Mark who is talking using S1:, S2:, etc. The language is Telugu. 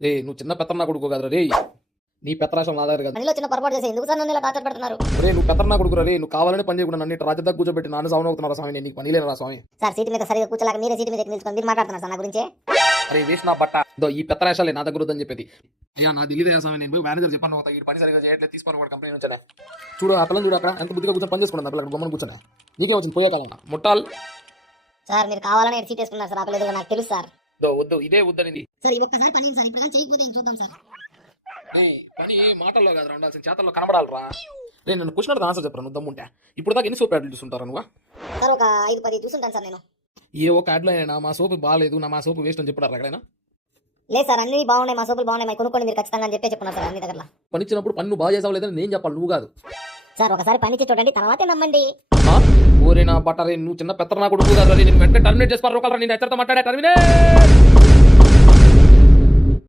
S1: రే నువ్వు చిన్న పెత్తనా కొడుకు కదరా రే నీ పెత్తరాశం నా దగ్గర కదా.
S2: పనిలో చిన్న పొరపాటు చేసి ఎందుకు సార్ నన్ను ఇలా టార్చర్ పెడుతున్నారు?
S1: రే నువ్వు పెత్తనా కొడుకురా రే నువ్వు కావాలని పని చేయకుండా నన్ను రాజు దగ్గర కూర్చోబెట్టి నాన్న సావన అవుతున్నారా స్వామి? నేను నీకు పని లేనురా స్వామి.
S2: సార్ సీట్ మీద సరిగా కూర్చోలేక మీరే సీట్ మీద నిల్చుకొని మీరు మాట్లాడుతున్నారు సార్ నా గురించి?
S1: అరే వేసి నా బట్ట. దో ఈ పెత్తరాశాలే నా దగ్గర వద్దని చెప్పేది. అయ్యా నా దిల్లీదే స్వామి? నేను పోయి మేనేజర్ చెప్పాను అవుతా ఈ పని సరిగా చేయట్లేదు తీసుకొని వాడు కంపెనీ వచ్చానే చూడు ఆ పిల్లని చూడు అక్కడ. ఎంత బుద్ధిగా కూర్చొని పని చేసుకున్నాను అక్కడ గమ్మని కూర్చొని నీకే వచ్చింది? పోయే కాలం ముట్టాల్.
S2: సార్ మీరు కావాలని సీట్ వేసుకున్నారు సార్ ఆపలేదు నాకు తెలుసు సార్.
S1: దో వద్దు ఇదే వద్దనిది
S2: సార్ ఒక్కసారి పని సార్ ఇప్పుడు చేయకపోతే ఏం చూద్దాం సార్.
S1: పని మాటల్లో కాదు ఉండాల్సిన చేతల్లో కనబడాలరా. నేను నన్ను క్వశ్చన్ ఆన్సర్ చెప్పరా నువ్వు దమ్ముంటే? ఇప్పుడు దాకా ఎన్ని సోప్ యాడ్లు చూస్తుంటారా నువ్వు?
S2: సార్ ఒక ఐదు పది చూసుంటాను సార్ నేను.
S1: ఏ ఒక యాడ్లో అయినా మా సోపు బాగాలేదు నా మా సోపు వేస్ట్ అని చెప్పారు ఎక్కడైనా?
S2: లేదు సార్ అన్ని బాగున్నాయి మా సోపులు బాగున్నాయి కొనుక్కోండి మీరు ఖచ్చితంగా అని చెప్పే చెప్పున్నారు సార్ అన్ని దగ్గర
S1: పని ఇచ్చినప్పుడు పని నువ్వు బాగా చేసావు లేదని నేను చెప్పాలి నువ్వు కాదు.
S2: సార్ ఒకసారి పని చూడండి తర్వాతే నమ్మండి.
S1: ఊరే నా బట్టరే నువ్వు చిన్న పెత్తర నా కొడుకు నేను వెంటనే టర్మినేట్ చేసి పర్వాలరా నేను ఎచ్చరితో మాట్లాడే టర్మినేట్